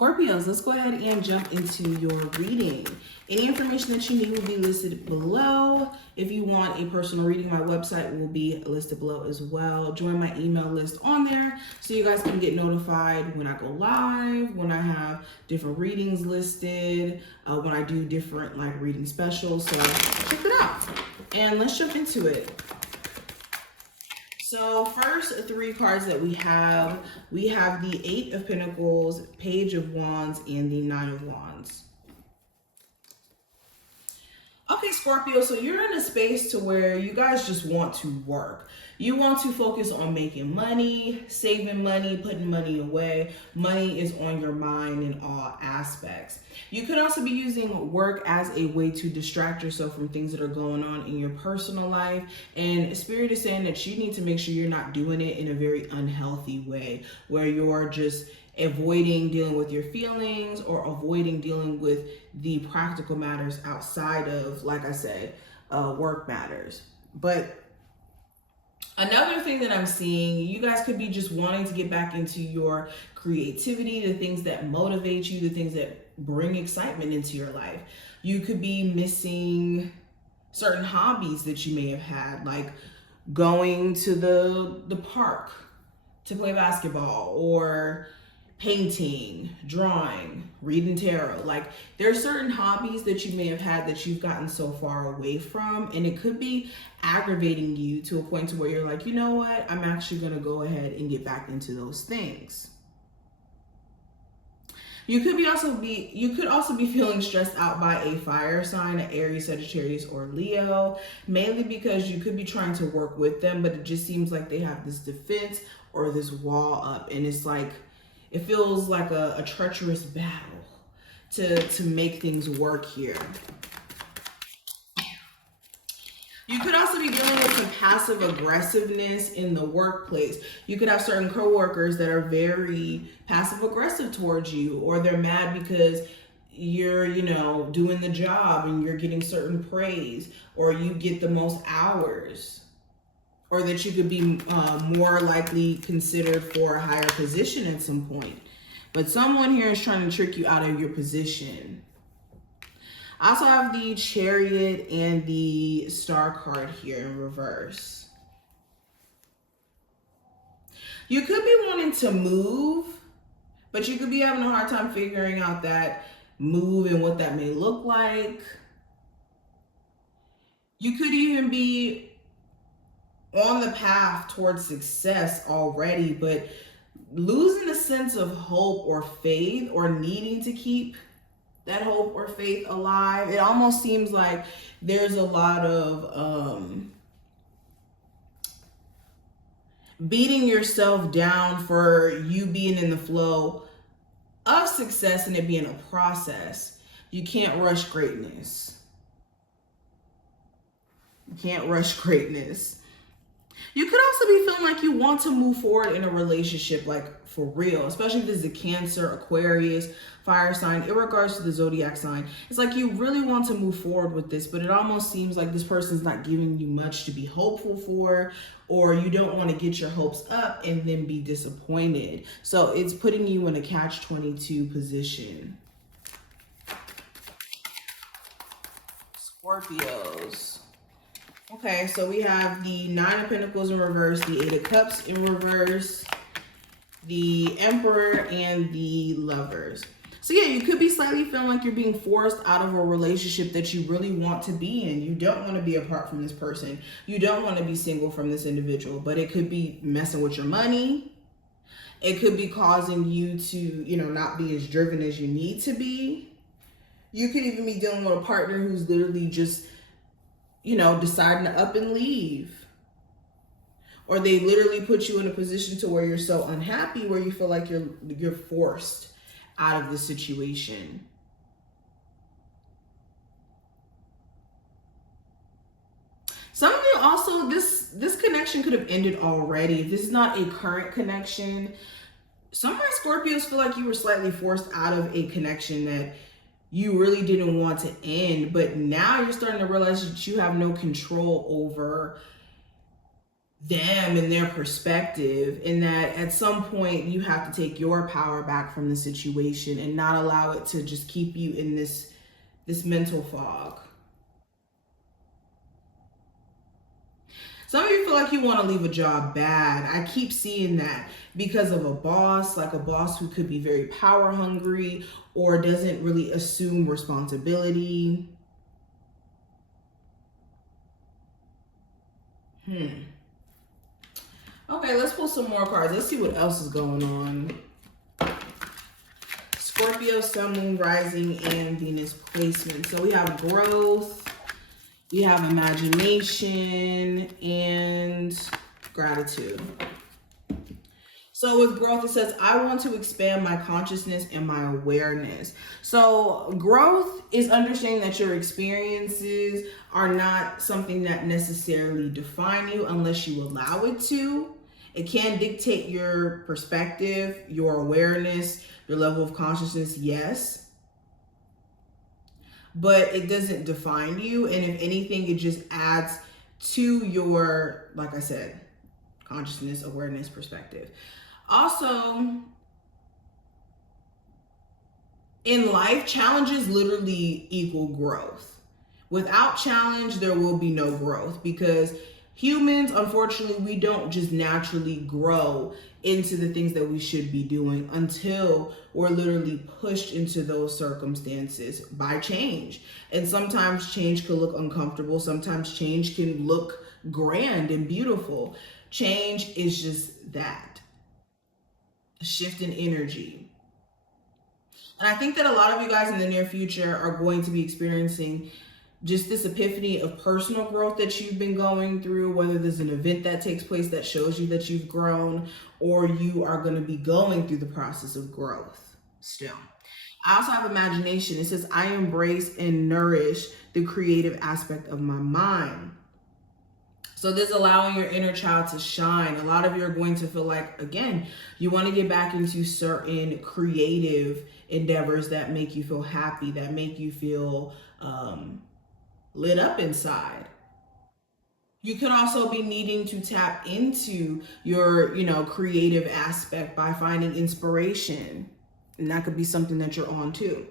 Scorpios, let's go ahead and jump into your reading. Any information that you need will be listed below. If you want a personal reading, my website will be listed below as well. Join my email list on there so you guys can get notified when I go live, when I have different readings listed, when I do different reading specials. So check it out and let's jump into it. So first three cards that we have the Eight of Pentacles, Page of Wands, and the Nine of Wands. Okay, Scorpio, so you're in a space to where you guys just want to work. You want to focus on making money, saving money, putting money away. Money is on your mind in all aspects. You could also be using work as a way to distract yourself from things that are going on in your personal life. And Spirit is saying that you need to make sure you're not doing it in a very unhealthy way, where you're just avoiding dealing with your feelings or avoiding dealing with the practical matters outside of, like I said, work matters. But another thing that I'm seeing, you guys could be just wanting to get back into your creativity, the things that motivate you, the things that bring excitement into your life. You could be missing certain hobbies that you may have had, like going to the park to play basketball, or painting, drawing, reading tarot. Like, there are certain hobbies that you may have had that you've gotten so far away from, and it could be aggravating you to a point to where you're like, you know what, I'm actually going to go ahead and get back into those things. You could also be feeling stressed out by a fire sign, an Aries, Sagittarius, or Leo, mainly because you could be trying to work with them, but it just seems like they have this defense or this wall up, and it's like, it feels like a treacherous battle to make things work here. You could also be dealing with some passive aggressiveness in the workplace. You could have certain coworkers that are very passive aggressive towards you, or they're mad because you're, doing the job and you're getting certain praise, or you get the most hours, or that you could be more likely considered for a higher position at some point. But someone here is trying to trick you out of your position. I also have the Chariot and the Star card here in reverse. You could be wanting to move, but you could be having a hard time figuring out that move and what that may look like. You could even be on the path towards success already, but losing a sense of hope or faith, or needing to keep that hope or faith alive. It almost seems like there's a lot of beating yourself down for you being in the flow of success and it being a process. You can't rush greatness. You can't rush greatness. You could also be feeling like you want to move forward in a relationship, like for real, especially if this is a Cancer, Aquarius, fire sign, in regards to the zodiac sign. It's like you really want to move forward with this, but it almost seems like this person's not giving you much to be hopeful for, or you don't want to get your hopes up and then be disappointed. So it's putting you in a catch-22 position. Scorpios. Okay, so we have the Nine of Pentacles in reverse, the Eight of Cups in reverse, the Emperor, and the Lovers. So yeah, you could be slightly feeling like you're being forced out of a relationship that you really want to be in. You don't want to be apart from this person. You don't want to be single from this individual, but it could be messing with your money. It could be causing you to, not be as driven as you need to be. You could even be dealing with a partner who's literally just, deciding to up and leave. Or they literally put you in a position to where you're so unhappy, where you feel like you're forced out of the situation. Some of you also, this connection could have ended already. If this is not a current connection, some of my Scorpios feel like you were slightly forced out of a connection that you really didn't want to end, but now you're starting to realize that you have no control over them and their perspective, in that at some point you have to take your power back from the situation and not allow it to just keep you in this mental fog. Some of you feel like you want to leave a job bad. I keep seeing that because of a boss, like a boss who could be very power hungry or doesn't really assume responsibility. Okay, let's pull some more cards. Let's see what else is going on. Scorpio, Sun, Moon, Rising, and Venus placement. So we have growth, we have imagination, and gratitude. So with growth, it says, I want to expand my consciousness and my awareness. So growth is understanding that your experiences are not something that necessarily define you unless you allow it to. It can dictate your perspective, your awareness, your level of consciousness, yes. But it doesn't define you. And if anything, it just adds to your, like I said, consciousness, awareness, perspective. Also, in life, challenges literally equal growth. Without challenge, there will be no growth, because humans, unfortunately, we don't just naturally grow into the things that we should be doing until we're literally pushed into those circumstances by change. And sometimes change can look uncomfortable. Sometimes change can look grand and beautiful. Change is just that. A shift in energy. And I think that a lot of you guys in the near future are going to be experiencing just this epiphany of personal growth that you've been going through, whether there's an event that takes place that shows you that you've grown, or you are going to be going through the process of growth still. I also have imagination. It says, I embrace and nourish the creative aspect of my mind. So this is allowing your inner child to shine. A lot of you are going to feel like, again, you want to get back into certain creative endeavors that make you feel happy, that make you feel lit up inside. You could also be needing to tap into your, creative aspect by finding inspiration. And that could be something that you're on too.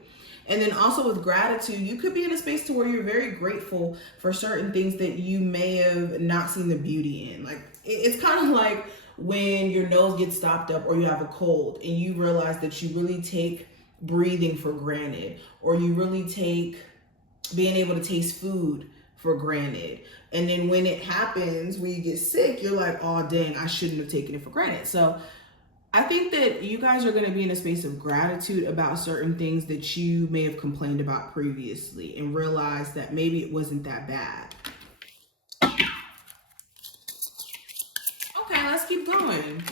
And then also with gratitude, you could be in a space to where you're very grateful for certain things that you may have not seen the beauty in. Like, it's kind of like when your nose gets stopped up or you have a cold and you realize that you really take breathing for granted, or you really take being able to taste food for granted. And then when it happens, when you get sick, you're like, oh, dang, I shouldn't have taken it for granted. So I think that you guys are going to be in a space of gratitude about certain things that you may have complained about previously, and realize that maybe it wasn't that bad. Okay, let's keep going.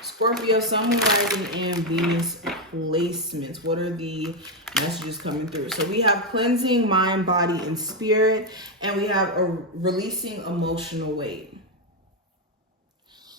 Scorpio, Sun, Moon, Rising, and Venus placements. What are the messages coming through? So we have cleansing mind, body, and spirit, and we have a releasing emotional weight.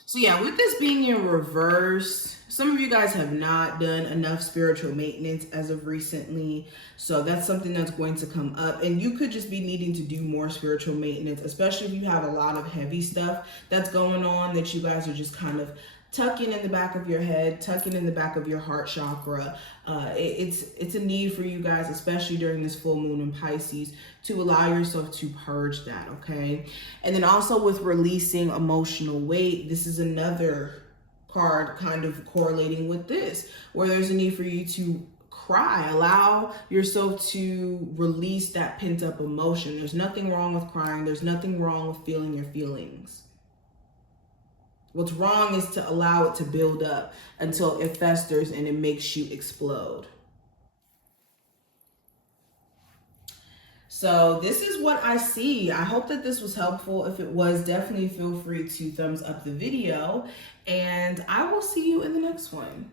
So yeah, with this being in reverse, some of you guys have not done enough spiritual maintenance as of recently. So that's something that's going to come up. And you could just be needing to do more spiritual maintenance, especially if you have a lot of heavy stuff that's going on that you guys are just kind of tucking in the back of your head, tucking in the back of your heart chakra. It's a need for you guys, especially during this full moon in Pisces, to allow yourself to purge that, okay? And then also with releasing emotional weight, this is another card kind of correlating with this, where there's a need for you to cry. Allow yourself to release that pent up emotion. There's nothing wrong with crying. There's nothing wrong with feeling your feelings. What's wrong is to allow it to build up until it festers and it makes you explode. So this is what I see. I hope that this was helpful. If it was, definitely feel free to thumbs up the video, and I will see you in the next one.